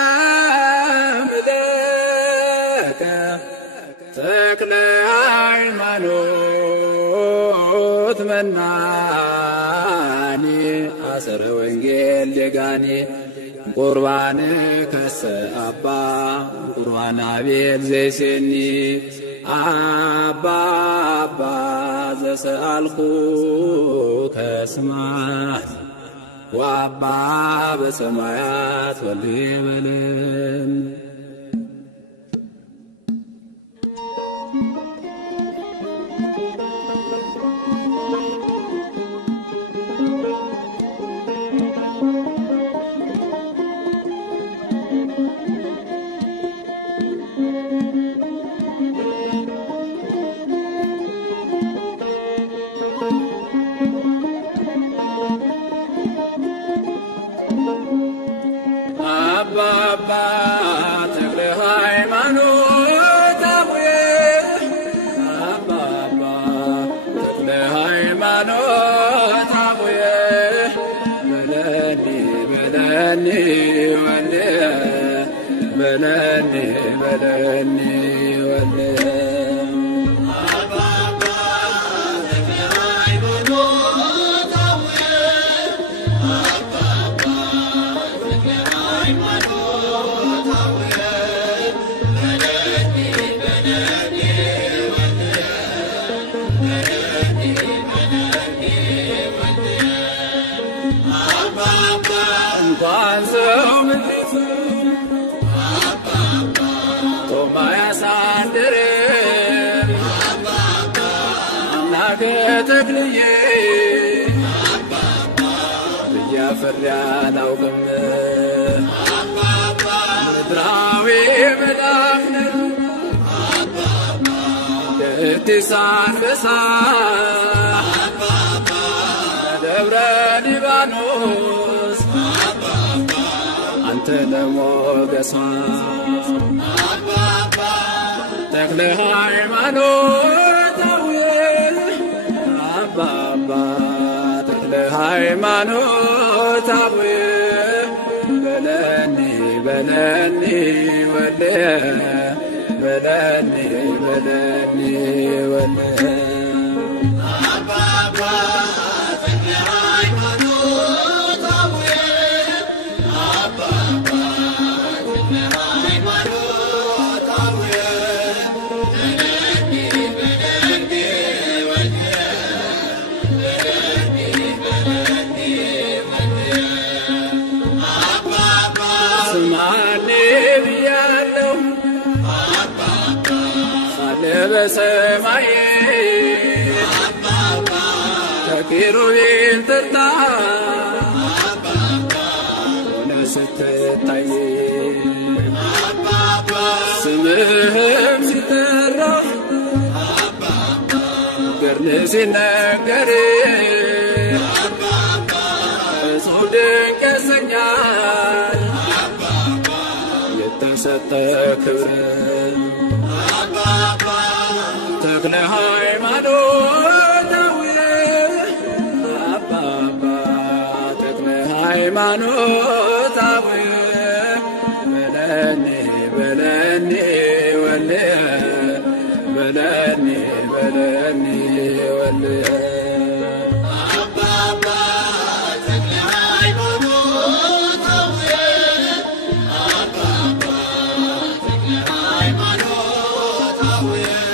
ሰላም ለከ ተክለ ሃይማኖት መናኒ አሰረ ወንጌል ደጋኒ ቁርባን أبا قروانا بيت زي سني أبا زسألخو كسمات وأبا بسمايات ولي بلن فريانا وقم مدراوي مدافن اتسان بسان دبر ليبانوس أنت دمو قسان تقل هايمانوت أويل أبابا تقل هايمانوت أويل بلني بلني وليه بلني بلني وليه أبابا تقل هايمانوت أويل أبابا تقل هايمانوت أويل بلني بلني وليه بلني بلني وليه أبابا سمعني بيالو بسماي تكيروين ترتا ونستطيع سمهم سترا قرنسي نقري صودن كسنيال يتسطى كبرن تقل هايمانوت أويل أبابا تقل هايمانوت أويل بلني بلني وليه بلني بلني وليه أبابا تقل هايمانوت أويل أبابا تقل هايمانوت أويل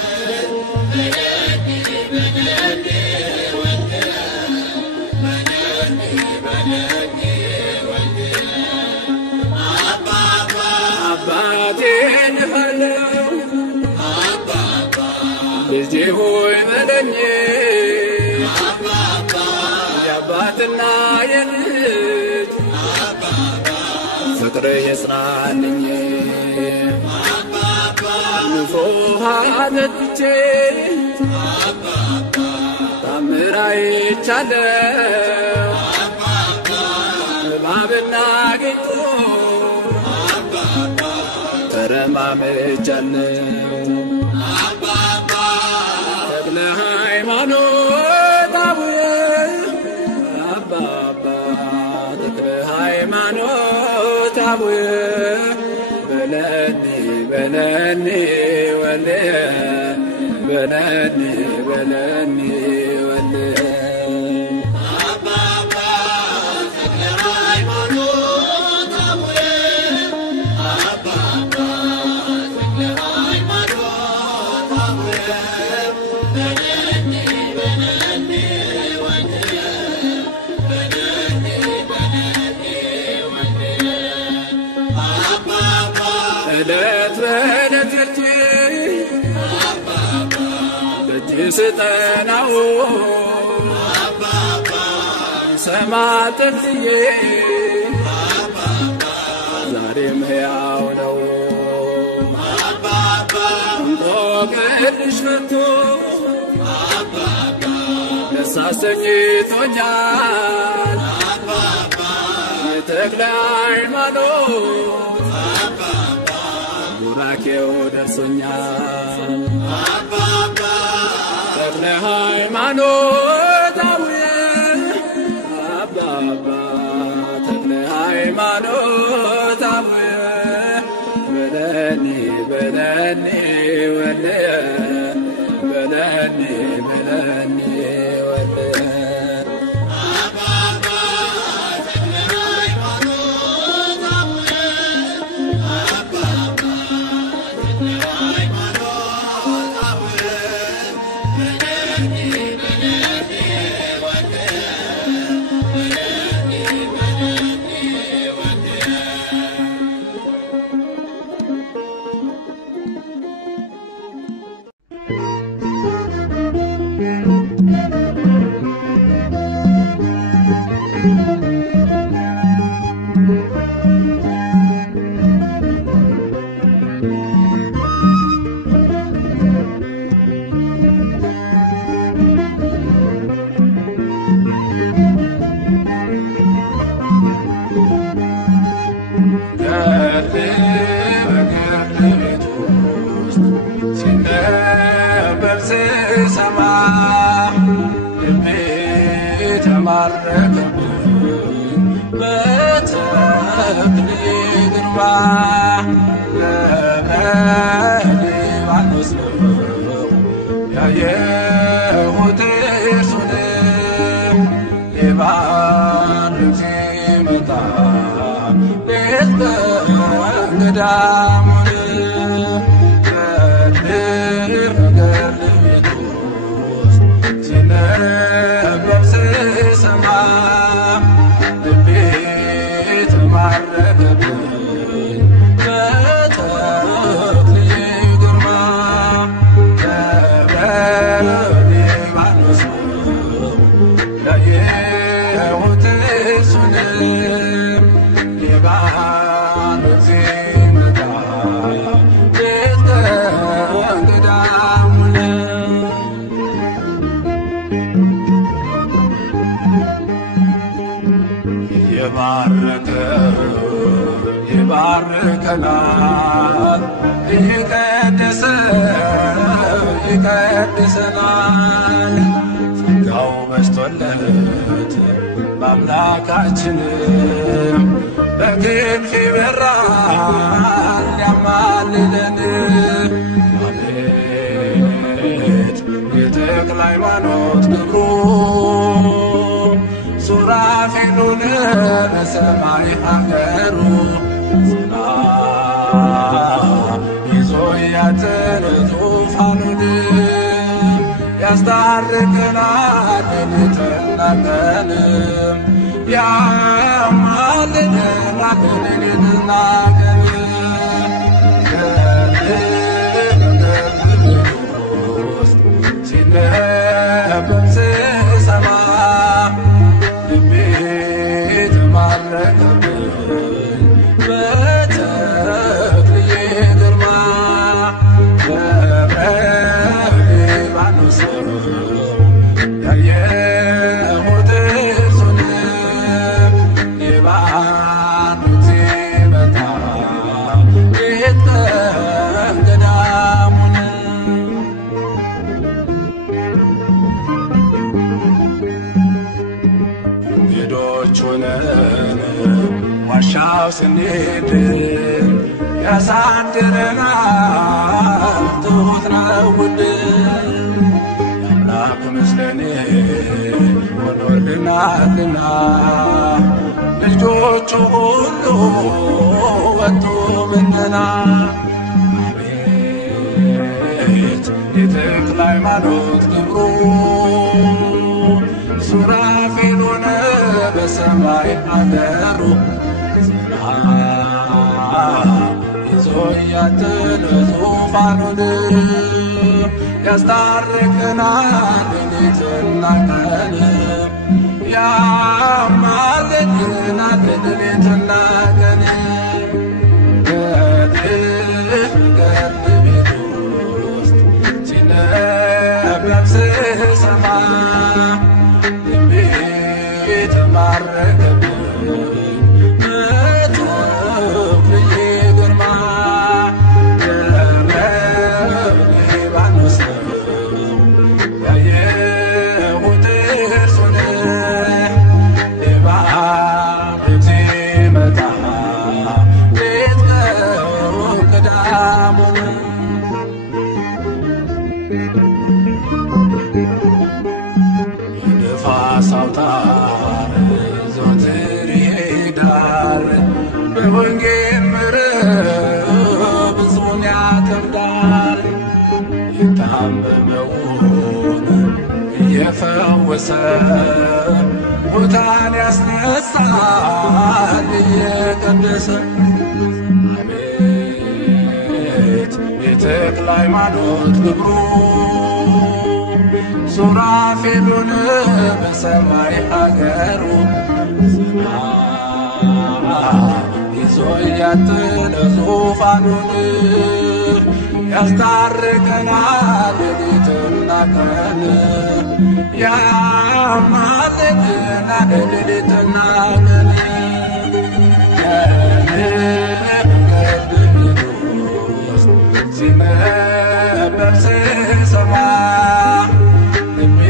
لجي هو مدني يا باتنا يلج فكر يسراني نفوها نتجي تامراي تشالو بابنا قيتو ترمامي تشالو هايمانوت أبويل أبابا تقل هايمانوت أبويل بلني بلني وليه بلني بلني وليه أبابا تقل هايمانوت أبويل ዕለት በዕለት እርቴ በእጅ ስጠናው ሰማ ተልዬ ዛሬም ሕያው ነው እንቆቅልሽ ፈቶ ደስ አሰኝቶኛል የተክለ ሃይማኖት ቡራኬው ደርሶኛል ተክለ ሃይማኖት አቡዬ አባባ ተክለ ሃይማኖት አቡዬ በለኒ በለኒ ወልየ በለኒ በለኒ ወልየ ይቀድሰናል ጸጋው በዝቶለት በአምላካችን በክንፍ ይበራል ያማልደን አቤት የተክለ ሃይማኖት ክብሩ ሱራፌሉን በሰማይ ሀገሩ ዝና ይዞ ያተረ ዙፋኑን ያስታርቀናል ሌሊትና ቀን ያማልደናል ሌሊትና ቀን ሲነበብ ስሰማ ልቤ ተማረከብኝ በተክልዬ ግርማ በሊባኖስ ያየሁት እርሱን ሊባኖስ ሲመጣ ቤተ ገዳሙን እንግዶች ሆነን ዋሻው ስንሄድ ያሳድረናል ትሁት ነው ውድ የአምላክ ምስለኔ ሆኖልናልና ልጆቹ ሁሉ ወጡ ምነና አቤት የተክለ ሃይማኖት ክብሩ ሱራፌሉን በሰማይ አገሩ ዝና ይዞ ያትን ዙፋኑን ያስታርቀናል ሌሊትና ቀን ያማልደናል ሌሊትና ቀን ገድል ቤት ውስጥ ሲነበብ ስሰማ ልቤ ተማረከብኝ በተክልዬ ግርማ ደብረ ሊባኖስ ያየሁት እርሱን እባብ ሲመጣ ሌት ነው ቅዳሙን የነፋስ አውታር ዘወትር ይሄዳል በወንጌል መረብ ሕዝቡን ያጠምዳል የታመመውን እየፈወሰ ሙታን ያስነሳል እየቀደሰ አቤት የተክለ ሃይማኖት ክብሩ ሱራፌሉን በሰማይ ሀገሩ ይዞ ያትን ዙፋኑን ያስታርቀናል ሌሊትና ቀን ያማልደናል ሌሊትና ቀን ገድል ውስጥ ሲነበብ ስሰማ ልቤ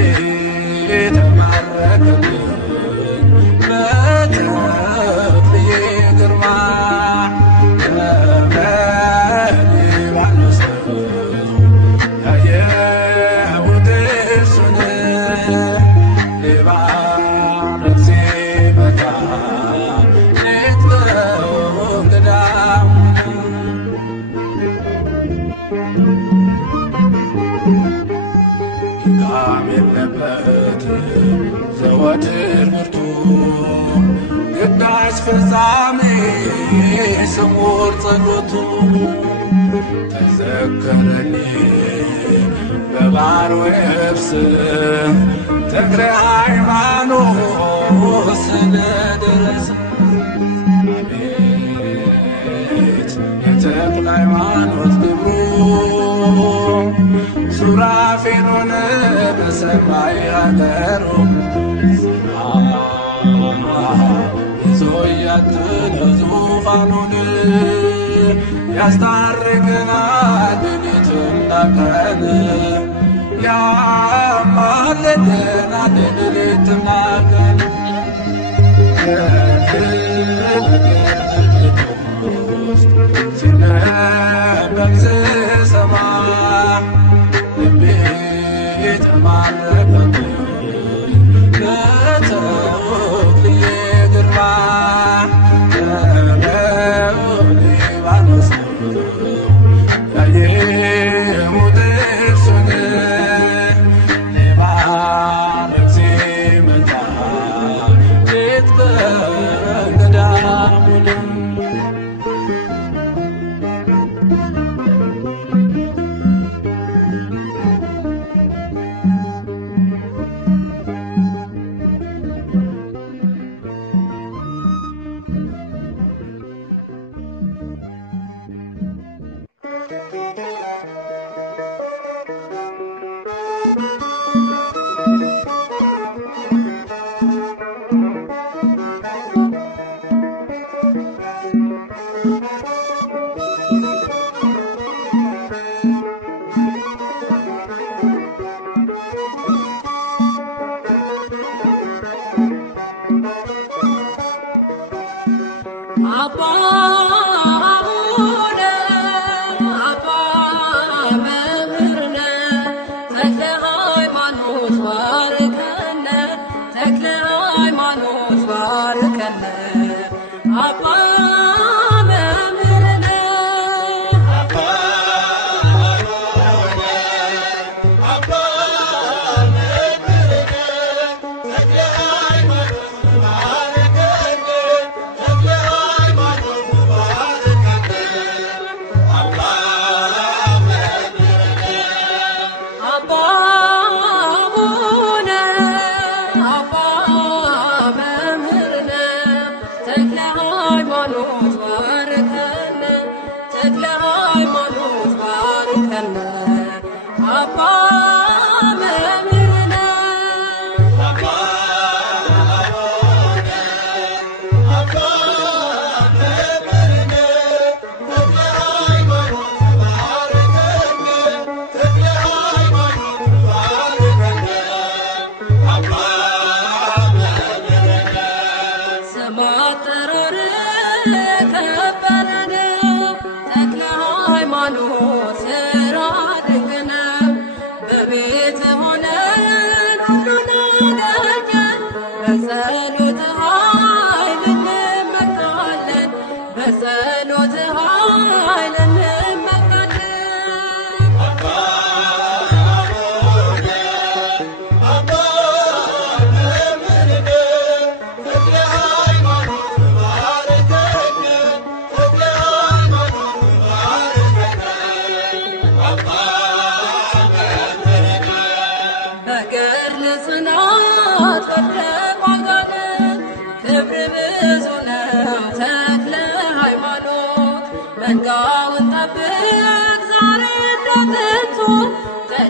ተማረከብኝ በተክልዬ ግርማ ደብረ ሊባኖስ ያየሁት እርሱን ሊባኖስ ሲመጣ ሌት ነው ቅዳሙን ድካም የለበት ዘወትር ብርቱ ግዳጅ ፈጻሜ ስሙር ጸሎቱ ተዘከረኒ በባሕር የብስ ተክለ ሃይማኖት ስለደረሰ አቤት የተክለ ሃይማኖት ክብሩ ሱራፌሉን በሰማይ ሀገሩ ይዞ ያትን ዙፋኑን ያስታርቀናል ሌሊትና ቀን ያማልደናል ሌሊትና ቀን ሲነበብ ስሰማ ልቤ ተማረከብኝ በተክልዬ ግርማ ደብረ ሊባኖስ ያየሁት እርሱን ሊባኖስ ሲመጣ ሌት ቅዳሙን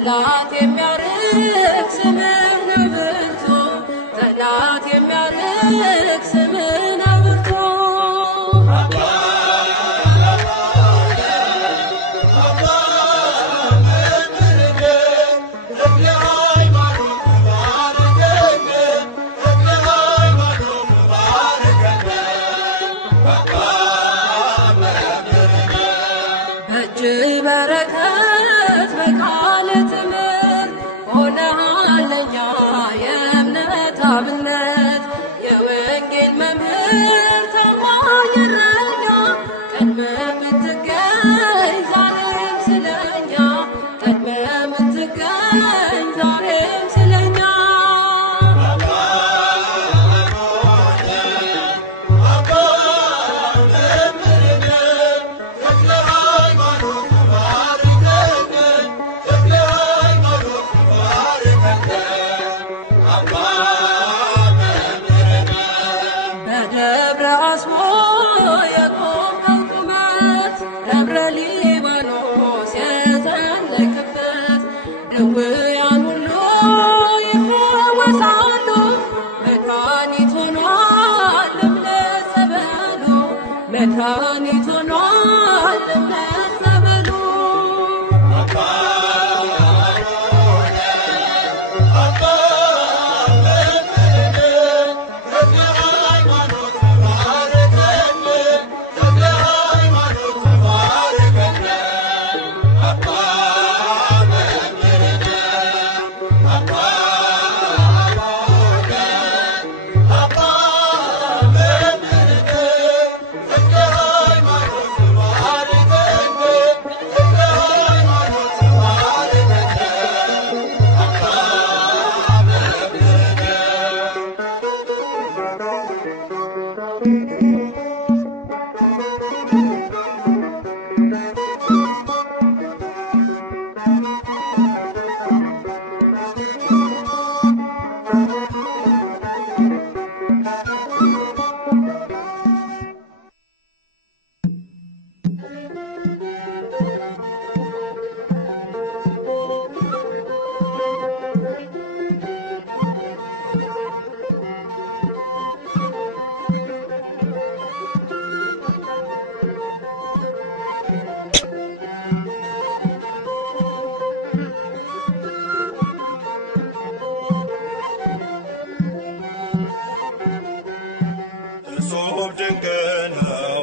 ጠላት የሚያርቅ ስምህን አብርቶ ጠላት የሚያርቅ ስምህን አብርቶ በረከት በቃል ትምህርት ሆነሃል ለኛ የእምነት አብነት የወንጌል መምህር ታማኝ እረኛ ቀድመህ የምትገኝ ዛሬም ስለኛ ቀድመህ የምትገኝ ዛሬም ስለኛ በደብረ አስቦ የቆምከው ቁመት ደብረ ሊባኖስ የተለክበት ድውያን ሁሉ ይፈወሳሉ መድኃኒት ሆኗል እምነት ጸበሉ መድኃኒት ሆኗል እምነት ጸበሉ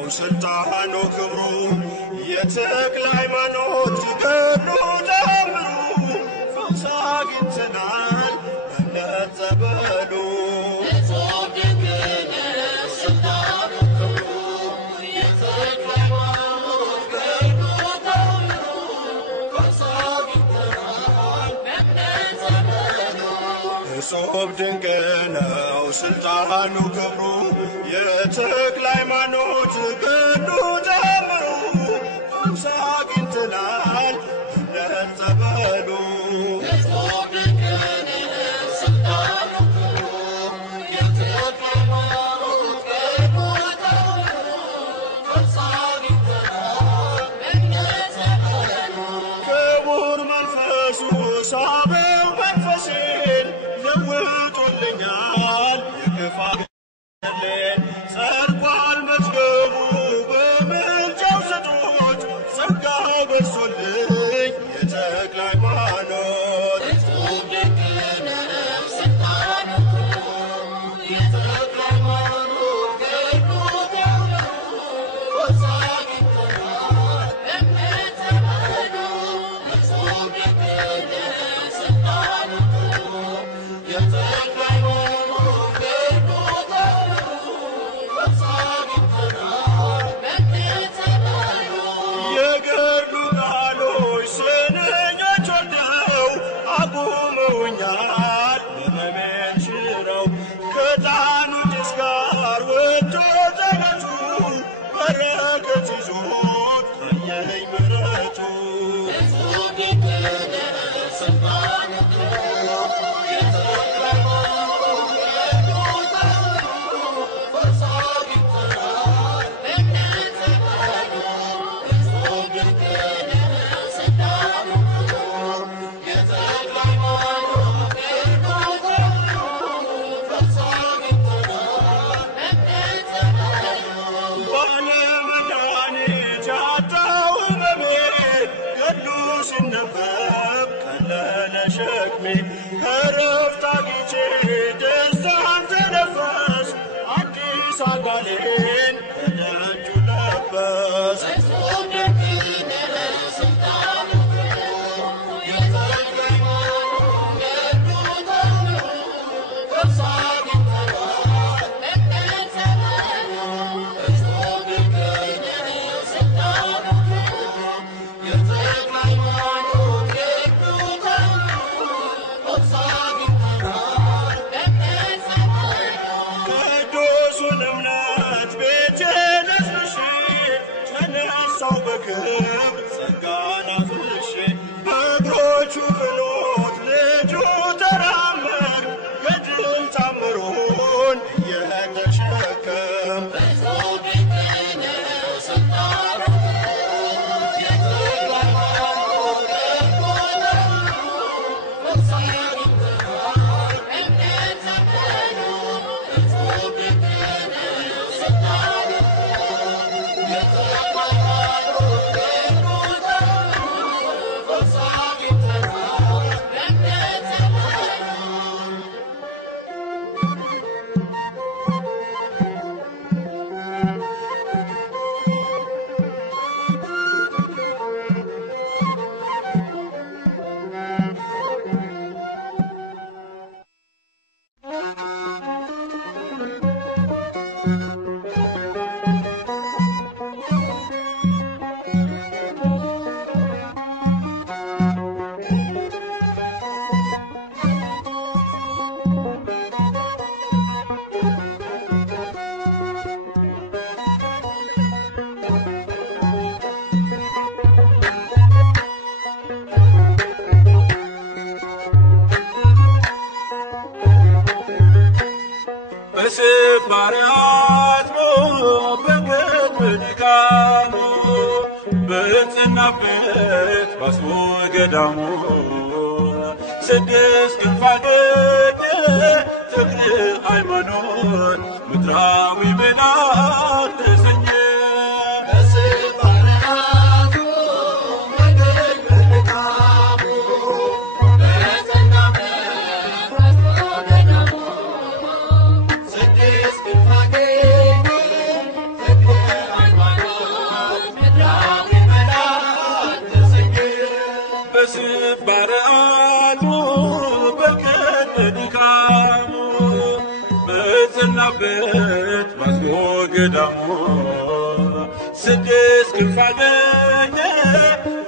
ስልጣኑ ክብሩ የተክለ ሃይማኖት ገድሉ ተአምሩ ፈውስ አግኝተናል በእምነት ጸበሉ እጹብ ድንቅ ነው ስልጣኑ ክብሩ የተክለ ሃይማኖት ገድሉ ተአምሩ ፈውስ አግኝተናል በእምነት ጸበሉ ክቡር መንፈሱ ሳበው መንፈሴን ለውጦልኛል የክፋት ገድሌን ጸድቋል መዝገቡ በምልጃው ስጦት ጸጋው በዝቶልኝ የተክለ ሃይማኖት የገድሉ ቃሎች ስንኞች ወልደው አቁመውኛል ሕመሜን ሽረው ከዕጣኑ ጢስ ጋር ወጥቶ ጸሎቱ በረከት ይዞት ታየኝ ምሕረቱ ሲነበብ ቀለለ ሸክሜ እረፍት አግኝቼ ደስታን ተነፈስ አዲስ አካሌን በደጁ ለበስ በክብር ጸጋን አፍርሼ በእግሮቹ ፍኖት ልጁ ተራመድ ገድል ታምሩን እየተሸከም በስባራት በገድ ድካሙ በጽናበት ባስቦ ገዳሙ ስድስት ክንፍ አገኘ ተክለ ሃይማኖት ምድራዊ መልአክ ተሰኘ በስባራቱ በገድ ድካሙ በጽናበት ባስቦ ገዳሙ ስድስት ክንፍ አገኘ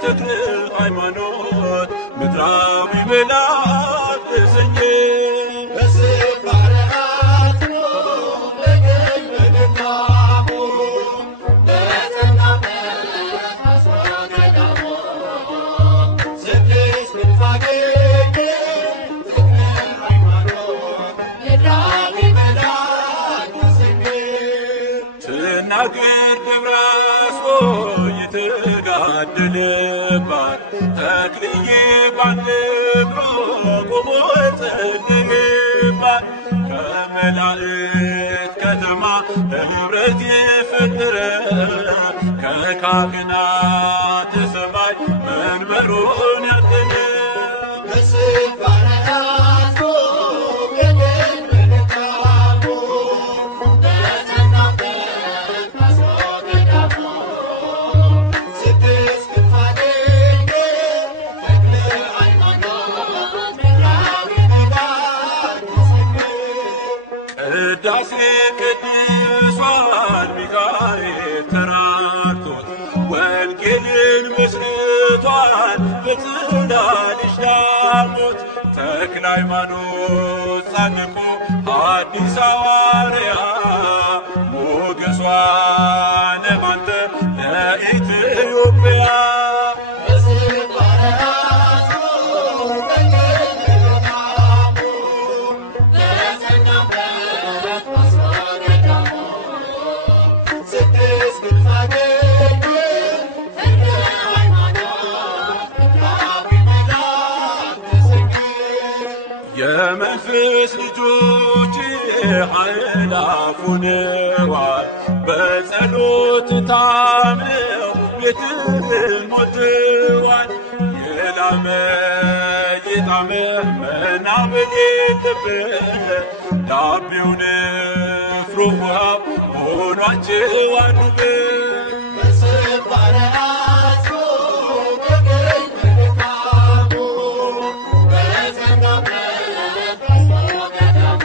ተክለ ሃይማኖት ምድራዊ መልአክ ተሰኘ ትናገር ደብራስቦ የተጋደለባት ተክልዬ ባንድ እግሮ ቆሞ የጸለየባት ከመላእክት ከተማ ኅብረት የፈጠረ ከካህናተ ሰማይ መንበሩን ያደለ ቅዳሴ ቅዱሳን ሚካኤል ተራርቶት ወንጌልን መስርቷል በጽላልሽ ዳሞት ተክለ ሃይማኖት ጻድቁ አዲስ ሐዋርያ ሞገሷ ለማንተ ለኢትዮጵያ የመንፈስ ልጆች ኃይላፉነዋል በጸሎት ታምነው ቤትህን ሞልተዋል የጣመ መናብር የለበት ዳቤው ንፍሮ ውሃው ሆኗቸው አሉበት በስባረ አስሮ በገኝ በድካሙ በጸናበት አስሮ ገዳሙ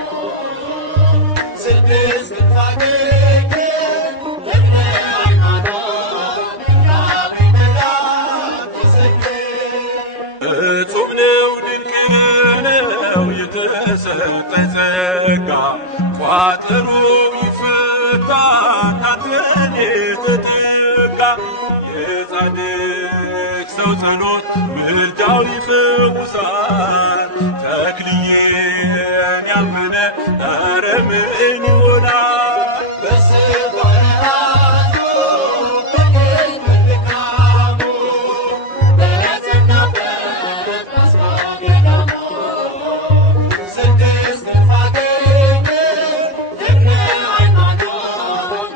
ስድስት ታገኘ ለእነ ሃይማኖት ምናዊ መላክ ተሰኘ እጹብ ነው ድንቅ ነው የተሰጠ ጸጋ ቋጠሮ ይፈታ ካንተን የተጠጋ የጻድቅ ሰው ጸሎት ምልጃው ይፈውሳል ተክልዬን ያመነ ኧረ ምን ይሆናል በስባረ አስሮ በገኝ በድካሙ በጸናበት አስሮ ገዳሙ ስድስት ታገኘ ለእነ ሃይማኖት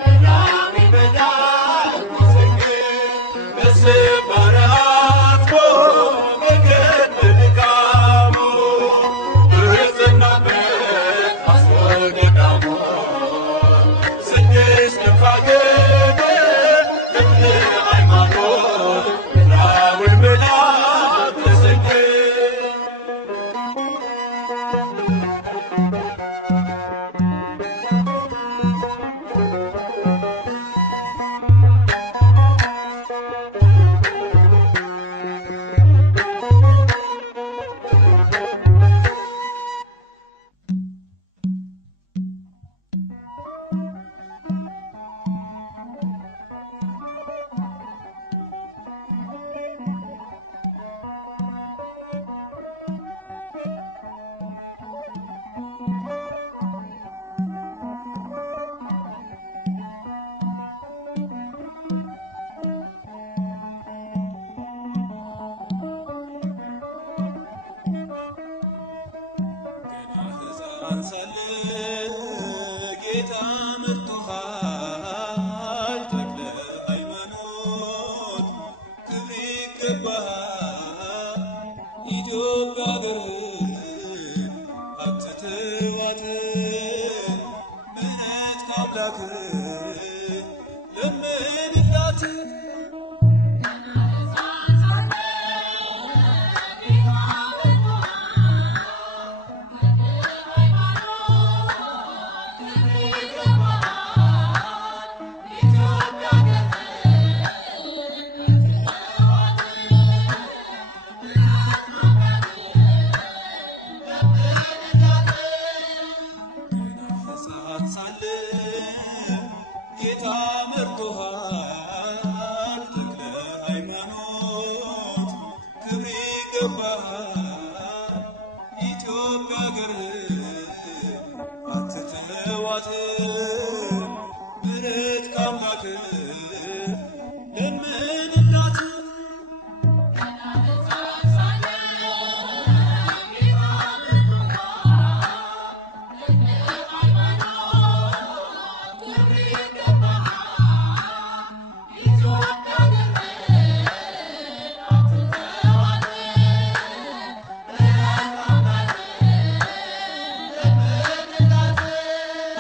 ምናዊ መላክ ተሰኘ በስባረ አስሮ በገኝ በድካሙ በጸናበት አስሮ ገዳሙ ስድስት ታገኘ ለእነ ሃይማኖት ምናዊ መላክ ተሰኘ አንሳለ ጌታ መርቶሃል ተክለ ሃይማኖት ክብር ይገባሃል ኢትዮጵያ ሀገርህን አትተዋት ምሕረት ከአምላክህ ለምንላት ሳለ ጌታ መርቶሃል ተክለ ሃይማኖት ክብር ይገባሃል ኢትዮጵያ ሀገርህን አትተዋት ምሕረት ከአምላክህ ለምንላት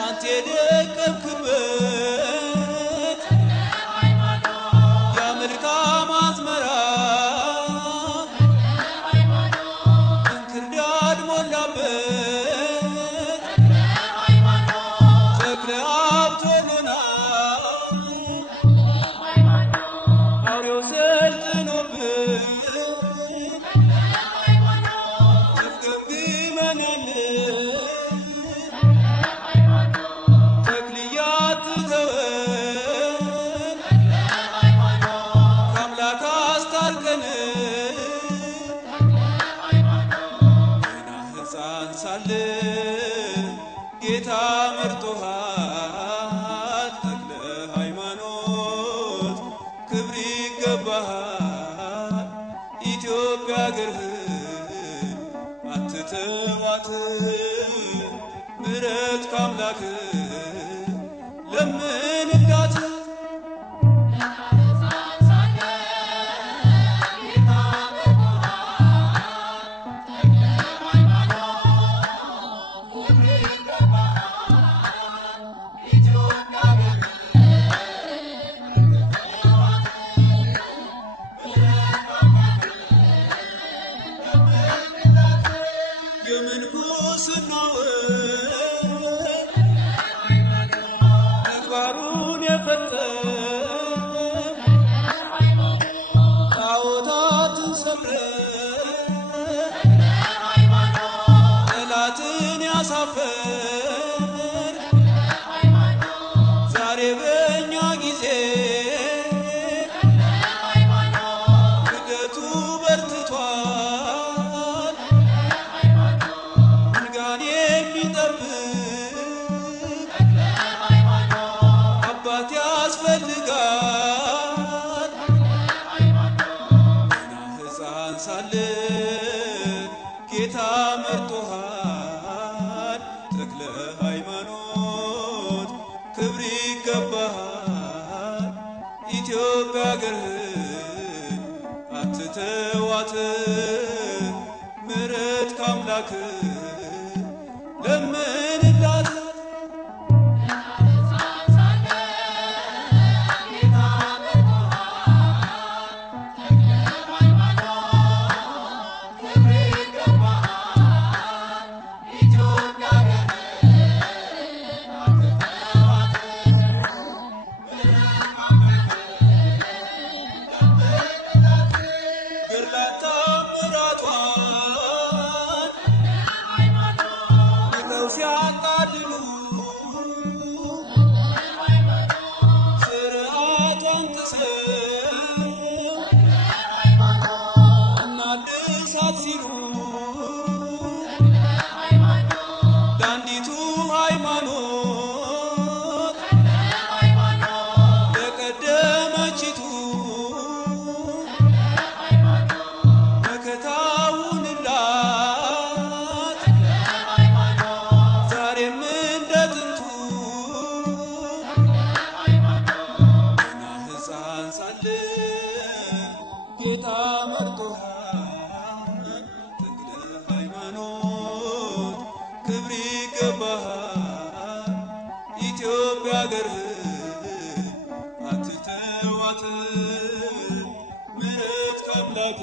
አንተ የደቀምክበት የመልካም አዝመራ እንክርዳድ ሞላበት ተክለ ሀብት ሆነናል አውሬው ሰልጥኖብን ተፍገምግመናል ተክልያት ተወን ከአምላክ አስታርቀን ገና ሕፃን ሳለን ጌታ መርጦሃል ተክለ ሃይማኖት ክብር ይገባሃል ኢትዮጵያ ሀገርህን አትተዋት ምሕረት ከአምላክህ ለምንላት ጌታ መርቶሃል የምንኩስናው ምግባሩን የፈጸመ ጣዖታትን ሰብረ ጠላትን ያሳፈር ዛሬ በእኛ ጊዜ ክደቱ በርትቷል መንጋን የሚጠብቅ አባት ያስፈልጋል ገና ሕፃን ሳለን ጌታ መርጦሃል ተክለ ሃይማኖት ክብር ይገባሃል ኢትዮጵያ አገርህን አትተዋት ምሕረት ካምላክ ለምንላት ዳንዲቱ ሃይማኖት ለቀደመችቱ መከታውንላት ዛሬም እንደ ጥንቱ ገና ሕፃን ሳለን ጌታ መርጦሃል ተክለ ሃይማኖት ክብር ይገባሃል ኢትዮጵያ አገርህን አትተዋት ምሕረት ካምላክ